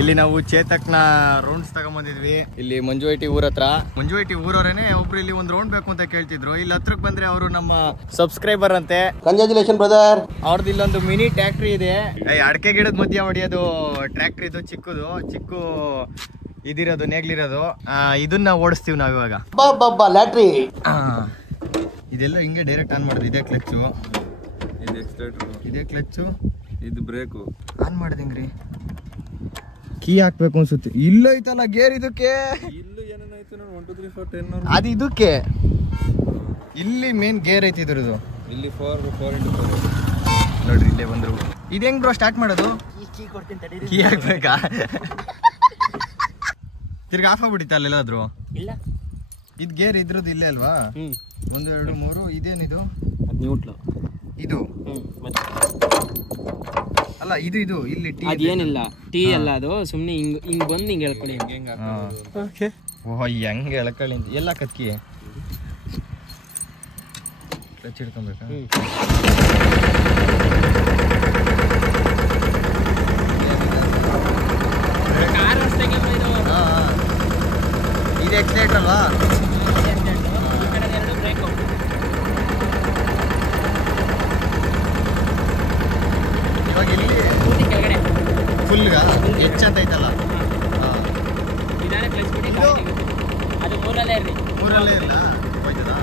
ಇಲ್ಲಿ ನಾವು ಚೇತಕ್ನ ರೌಂಡ್ಸ್ ತಗೊಂಬಂದಿದ್ವಿ ಇಲ್ಲಿ ಮಂಜುವೈಟಿ ಊರ ಹತ್ರ. ಮಂಜುವೈಟಿ ಊರವರೇನೆ ಒಬ್ರು ಇಲ್ಲಿ ಒಂದ್ ರೌಂಡ್ ಬೇಕು ಅಂತ ಕೇಳ್ತಿದ್ರು. ಇಲ್ಲಿ ಹತ್ರಕ್ ಬಂದ್ರೆ ಅವರು ನಮ್ಮ ಸಬ್ಸ್ಕ್ರೈಬರ್ ಅಂತೆ. Congratulation brother. ಅವ್ರದ್ದು ಇಲ್ಲೊಂದು ಮಿನಿ ಟ್ಯಾಕ್ಟ್ರಿ ಇದೆ. ಅಡಕೆ ಗಿಡದ ಮಧ್ಯ ಹೊಡಿಯೋದು ಟ್ರ್ಯಾಕ್ಟ್ರಿ ಇದು, ಚಿಕ್ಕದು ಚಿಕ್ಕ ಇದಿರೋದು ನೇಗ್ಲಿರೋದು. ಇದನ್ನ ಓಡಿಸ್ತೀವಿ ನಾವ್ ಇವಾಗ. ಲ್ಯಾಟ್ರಿ ಇದೆಲ್ಲ ಹಿಂಗೆ ಡೈರೆಕ್ಟ್ ಆನ್ ಮಾಡೋದು. ಇದೇ ಕ್ಲಚ್ಚು, ಇದು ಎಕ್ಸ್ಲೇಟರ್, ಇದೇ ಕ್ಲಚ್ಚು, ಇದು ಬ್ರೇಕು. ಆನ್ ಮಾಡಿದಂಗ್ರಿ. ಕೀ ಹಾಕ್ಬೇಕು ಅನ್ಸುತ್ತೆ. ಇಲ್ಲ ಐತಲ್ಲ ಗೇರ್ ಇದಕ್ಕೆ. ಇಲ್ಲೂ ಏನೇನಾಯ್ತು ನೋಡಿ 1 2 3 4 10 ಅದು ಇದಕ್ಕೆ. ಇಲ್ಲಿ ಮೇನ್ ಗೇರ್ ಐತಿ ಇದ್ರದ್ದು. ಇಲ್ಲಿ 4x4 ನೋಡ್ರಿ ಇಲ್ಲೇ ಬಂದ್ರು. ಇದು ಹೆಂಗ್ ಬ್ರೋ ಸ್ಟಾರ್ಟ್ ಮಾಡೋದು? ಕೀ ಹಾಕ್ಬೇಕಾ? ತಿರ್ಗಿ ಆಫ್ ಆಗ್ಬಿಟ್ಟಿತ್ತ ಅಲ್ಲೆಲ್ಲಾದ್ರು? ಇಲ್ಲ, ಇದು ಗೇರ್ ಇದ್ರದ್ದು ಇಲ್ಲೇ ಅಲ್ವಾ? 1 2 3. ಇದೇನಿದು? ನ್ಯೂಟ್ಲು ಇದು ಅಲ್ಲ, ಇದು ಇದು ಇಲ್ಲಿ ಟೀ ಅದೇನಿಲ್ಲ. ಟೀ ಅಲ್ಲ ಅದು, ಸುಮ್ಮನೆ ಹಿಂಗ್ ಬಂದು ಹಿಂಗೆ ಹೇಳ್ಕೊಳ್ಳಿ. ಓಹ್ ಹೆಂಗೆ ಎಳ್ಕೊಳ್ಳಿ. ಎಲ್ಲ ಕತ್ಕಿ ಟಚ್ ಹಿಡ್ಕೊಬೇಕಾ? ಇದು ಎಕ್ಸ್ಲೇಟರ್ ಅಲ್ವಾ? ಇವಾಗ ಇಲ್ಲಿ ಫುಲ್ಗ ಹೆಚ್ಚಂತ ಐತಲ್ಲ. ಅದು ಮೂರಲ್ಲೇ ಇರಲಿ. ಮೂರಲ್ಲೇ ಇಲ್ಲ ಹೋಯ್ತದಾ?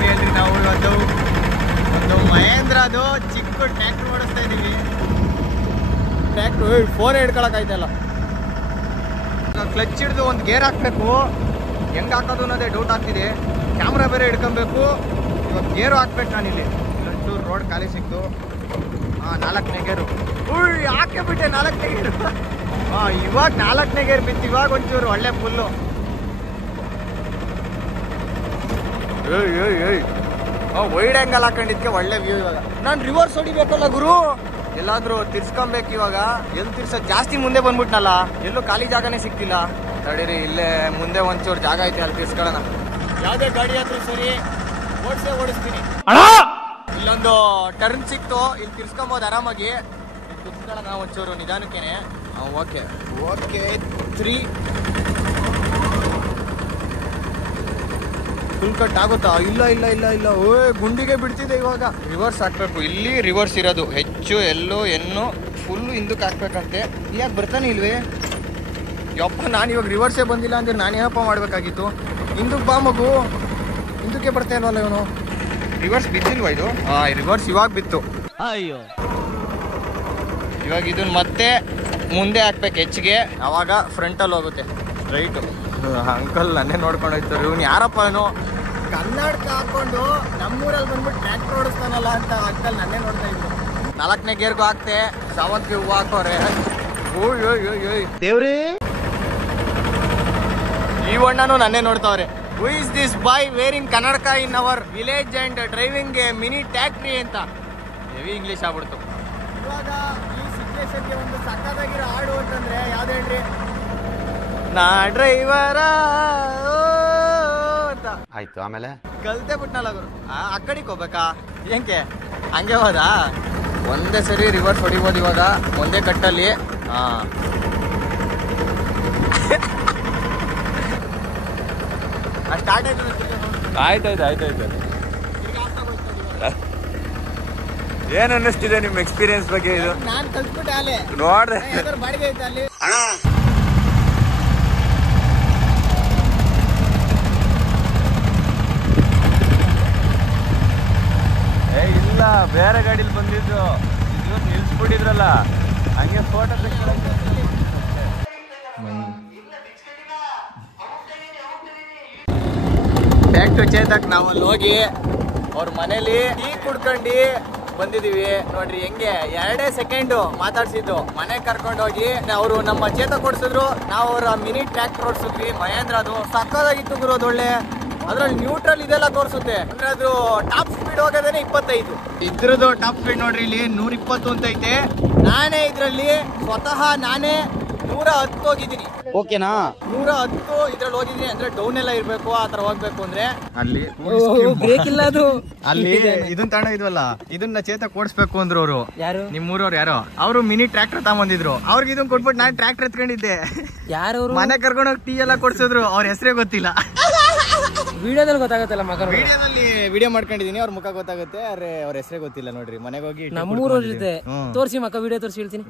ಹೇಳ್ರಿ, ನಾವು ಒಂದು ಮಹೇಂದ್ರದು ಚಿಕ್ಕ ಟ್ರ್ಯಾಕ್ಟರ್ ಓಡಿಸ್ತಾ ಇದೀವಿ. Tractor phone ಹಿಡ್ಕೊಳಕಾಯ್ತಲ್ಲ. ಕ್ಲಚ್ ಹಿಡಿದು ಒಂದು ಗೇರ್ ಹಾಕ್ಬೇಕು. ಹೆಂಗೆ ಹಾಕೋದು ಅನ್ನೋದೇ ಡೌಟ್ ಆಗ್ತಿದೆ. ಕ್ಯಾಮ್ರಾ ಬೇರೆ ಹಿಡ್ಕೊಬೇಕು. ಇವಾಗ ಗೇರು ಹಾಕ್ಬೇಕು. ನಾನಿಲ್ಲಿ ಇಲ್ಲೊಂಚೂರು ರೋಡ್ ಖಾಲಿ ಸಿಕ್ತು. 4ನೇ ಗೇರು. ಹಾಕೇ ಬಿಟ್ಟೆ 4ನೇ ಗೇರು. ಇವಾಗ 4ನೇ ಗೇರ್ ಬಿತ್ತು. ಇವಾಗ ಒಂಚೂರು ಒಳ್ಳೆ ಫುಲ್ಲು. ವೈಡ್ ಆ್ಯಂಗಲ್ ಹಾಕೊಂಡಿದ್ಕೆ ಒಳ್ಳೆ ವ್ಯೂ. ಇವಾಗ ನಾನು ರಿವರ್ಸ್ ಹೊಡಿಬೇಕಲ್ಲ ಗುರು. ಎಲ್ಲಾದ್ರೂ ತಿರ್ಸ್ಕೊಬೇಕು ಇವಾಗ. ಎಲ್ಲಿ ತಿರ್ಸೋದು? ಜಾಸ್ತಿ ಮುಂದೆ ಬಂದ್ಬಿಟ್ನಲ್ಲ, ಎಲ್ಲೂ ಖಾಲಿ ಜಾಗನೇ ಸಿಕ್ತಿಲ್ಲ. ತಡೀರಿ, ಇಲ್ಲೇ ಮುಂದೆ ಒಂಚೂರು ಜಾಗ ಐತೆ, ಅಲ್ಲಿ ತಿರ್ಸ್ಕೊಳ್ಳೋಣ. ಯಾವುದೇ ಗಾಡಿ ಆದ್ರೂ ಸರಿ ಓಡಿಸ್ತೀನಿ. ಇಲ್ಲೊಂದು ಟರ್ನ್ ಸಿಕ್ತು, ಇಲ್ಲಿ ತಿರ್ಸ್ಕೊಬೋದು ಆರಾಮಾಗಿ. ತಿರ್ಸ್ಕೊಳ್ಳೋಣ ಒಂಚೂರು ನಿಧಾನಕ್ಕೇನೆ. ಓಕೆ 3 ಫುಲ್ ಕಟ್ ಆಗುತ್ತಾ? ಇಲ್ಲ ಇಲ್ಲ ಇಲ್ಲ ಇಲ್ಲ. ಗುಂಡಿಗೆ ಬಿಡ್ತಿದೆ. ಇವಾಗ ರಿವರ್ಸ್ ಹಾಕ್ಬೇಕು. ಇಲ್ಲಿ ರಿವರ್ಸ್ ಇರೋದು ಹೆಚ್ಚು. ಎಲ್ಲೋ ಎನ್ನು ಫುಲ್ಲು ಹಿಂದಕ್ಕೆ ಹಾಕ್ಬೇಕಂತೆ. ಯಾಕೆ ಬರ್ತಾನೆ ಇಲ್ವೇ? ಯಪ್ಪ, ನಾನು ಇವಾಗ ರಿವರ್ಸೇ ಬಂದಿಲ್ಲ ಅಂದ್ರೆ ನಾನು ಏನಪ್ಪ ಮಾಡಬೇಕಾಗಿತ್ತು? ಹಿಂದಕ್ಕೆ ಬಾ ಮಗು. ಹಿಂದಕ್ಕೆ ಬರ್ತಾ ಇಲ್ವಲ್ಲ ಇವನು. ರಿವರ್ಸ್ ಬಿದ್ದಿಲ್ವಾ ಇದು? ರಿವರ್ಸ್ ಇವಾಗ ಬಿತ್ತು. ಅಯ್ಯೋ, ಇವಾಗ ಇದನ್ನ ಮತ್ತೆ ಮುಂದೆ ಹಾಕ್ಬೇಕು ಹೆಚ್ಚಿಗೆ. ಆವಾಗ ಫ್ರಂಟಲ್ಲಿ ಹೋಗುತ್ತೆ ಸ್ಟ್ರೈಟು. ಅಂಕಲ್ ನನ್ನೇ ನೋಡ್ಕೊಂಡು ಹೋಯ್ತಾರೆ. ಇವ್ನು ಯಾರಪ್ಪ ಇವನು? ಕನ್ನಡಕ ಹಾಕೊಂಡು ನಮ್ಮೂರಲ್ಲಿ ಬಂದ್ಬಿಟ್ಟು ಟ್ರ್ಯಾಕ್ಟರ್ ಓಡಿಸ್ತಾನಲ್ಲ ಅಂತ ಅಂಕಲ್ ನನ್ನೇ ನೋಡ್ತಾ ಇದ್ರು. 4ನೇ ಗೇರ್ಗೂ ಹಾಕ್ತೆ. ಸಾವಂತಿಗೆ ಹೂವು ಹಾಕೋರೆ. ದೇವ್ರಿ, ಈ ಅಣ್ಣನೂ ನನ್ನೇ ನೋಡ್ತಾವ್ರೆ. Who is this boy wearing ಕನ್ನಡಕ in our village and driving a mini tractor ಅಂತ. ಹೆವಿ ಇಂಗ್ಲೀಷ್ ಆಗ್ಬಿಡ್ತು. ಇವಾಗ ಈ ಸಿಚುವೇಶನ್ಗೆ ಒಂದು ಸಕ್ಕತ್ತಾಗಿರೋ ಹಾಡು ಅಂತಂದ್ರೆ ಯಾವ್ದು ಹೇಳ್ರಿ? ನಾ ಡ್ರೈವರ ಅಂತ. ಆಯ್ತು, ಆಮೇಲೆ ಕಲ್ತೆ ಬಿಟ್ನಲ್ಲ ಗುರು. ಆ ಕಡೆಗೆ ಹೋಗ್ಬೇಕಾ? ಏಕೆ ಹಂಗೆ ಹೋದಾ? ಒಂದೇ ಸರಿ ರಿವರ್ಸ್ ಹೊಡಿಬೋದು ಇವಾಗ ಒಂದೇ ಕಟ್ಟಲ್ಲಿ. ಸ್ಟಾರ್ಟ್ ಆಯ್ತಾಯ್ತು. ಏನ್ ಅನ್ನಿಸ್ತಿದೆ ನಿಮ್ಮ ಎಕ್ಸ್ಪೀರಿಯನ್ಸ್ ಬಗ್ಗೆ? ಇದು ನಾನು ಕಲ್ತ್ಬಿಟ್ಟೆ ಅಲ್ಲೇ ನೋಡ್ರೆ ಬಾಡಿಗೆ ಐತೆ ಅಲ್ಲಿ. ಇಲ್ಲ, ಬೇರೆ ಗಾಡಿಲಿ ಬಂದಿದ್ದು. ಇದು ನಿಲ್ಸ್ಬಿಟ್ಟಿದ್ರಲ್ಲ, ಹಂಗೆ ಫೋಟೋ ಬ್ಯಾಕ್ ಟು ಚೇತಕ್. ನಾವು ಅಲ್ಲಿ ಹೋಗಿ ಅವ್ರ ಮನೇಲಿ ಟೀ ಕುಡ್ಕೊಂಡು ಬಂದಿದೀವಿ. ನೋಡ್ರಿ ಹೆಂಗೆ 2 ಸೆಕೆಂಡು ಮಾತಾಡ್ಸಿದ್ದು. ಮನೆಗೆ ಕರ್ಕೊಂಡು ಹೋಗಿ ಅವರು ನಮ್ಮ ಚೇತಕ್ ಓಡಿಸಿದ್ರು. ನಾವು ಅವರ ಮಿನಿ ಟ್ರ್ಯಾಕ್ಟರ್ ಓಡಿಸಿದ್ವಿ, ಮಹೇಂದ್ರ. ಅದು ಸಕ್ಕದಾಗಿತ್ತು ಗುರು. ಅದು ಒಳ್ಳೆ ಅದ್ರಲ್ಲಿ ನ್ಯೂಟ್ರಲ್ ಇದೆಲ್ಲ ತೋರಿಸುತ್ತೆ. ಅಂದ್ರೆ ಅದು ಟಾಪ್ ಸ್ಪೀಡ್ ಹೋಗೋದೇನೆ 25. ಇದ್ರದ್ದು ಟಾಪ್ ಸ್ಪೀಡ್ ನೋಡ್ರಿ ಇಲ್ಲಿ 120 ಅಂತ ಐತೆ. ನಾನೇ ಇದ್ರಲ್ಲಿ ಸ್ವತಃ 110 ಹೋಗಿದ್ದೀನಿ. ಓಕೆನಾ 110 ಇದ್ರಲ್ಲಿ ಹೋಗಿದ್ವಿ ಅಂದ್ರೆ ಡೌನ್ ಎಲ್ಲ ಇರ್ಬೇಕು ಆ ತರ ಹೋಗ್ಬೇಕು ಅಂದ್ರೆ ಅಲ್ಲಿ ಬ್ರೇಕ್ ಇಲ್ಲ ಅದು. ಅಲ್ಲಿ ಇದನ್ನ ತಗೊಂಡಿದ್ವಲ್ಲ ಇದನ್ನ ಚೇತ ಕೊಡ್ಸ್ಬೇಕು ಅಂದ್ರು ಅವರು. ಯಾರು? ನಿಮ್ಮೂರವ್ರು ಯಾರೋ ಅವರು ಮಿನಿ ಟ್ರ್ಯಾಕ್ಟರ್ ತಗೊಂಡಿದ್ರು. ಅವ್ರಿಗೆ ಇದನ್ನ ಕೊಟ್ಬಿಟ್ಟು ನಾನು ಟ್ರ್ಯಾಕ್ಟರ್ ಎತ್ಕೊಂಡಿದ್ದೆ. ಯಾರು? ಮನೆ ಕರ್ಕೊಂಡು ಹೋಗಿ ಟೀ ಎಲ್ಲ ಕೊಡ್ಸಿದ್ರು. ಅವ್ರ ಹೆಸರೇ ಗೊತ್ತಿಲ್ಲ. ವಿಡಿಯೋದಲ್ಲಿ ಗೊತ್ತಾಗತ್ತಲ್ಲ ಮಗ. ವಿಡಿಯೋದಲ್ಲಿ ವಿಡಿಯೋ ಮಾಡ್ಕೊಂಡಿದೀನಿ, ಅವ್ರ ಮುಖ ಗೊತ್ತಾಗುತ್ತೆ, ಅವ್ರ ಹೆಸರೇ ಗೊತ್ತಿಲ್ಲ ನೋಡ್ರಿ. ಮನೆಗೆ ಹೋಗಿ ನಮ್ಮೂರವ್ರ ಜೊತೆ ತೋರಿಸಿ ಮಕ್ಕ ವಿಡಿಯೋ ತೋರಿಸಿ ಹೇಳ್ತೀನಿ.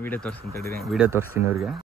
ವಿಡಿಯೋ ತೋರಿಸ್ತೀನಿ ಅವ್ರಿಗೆ.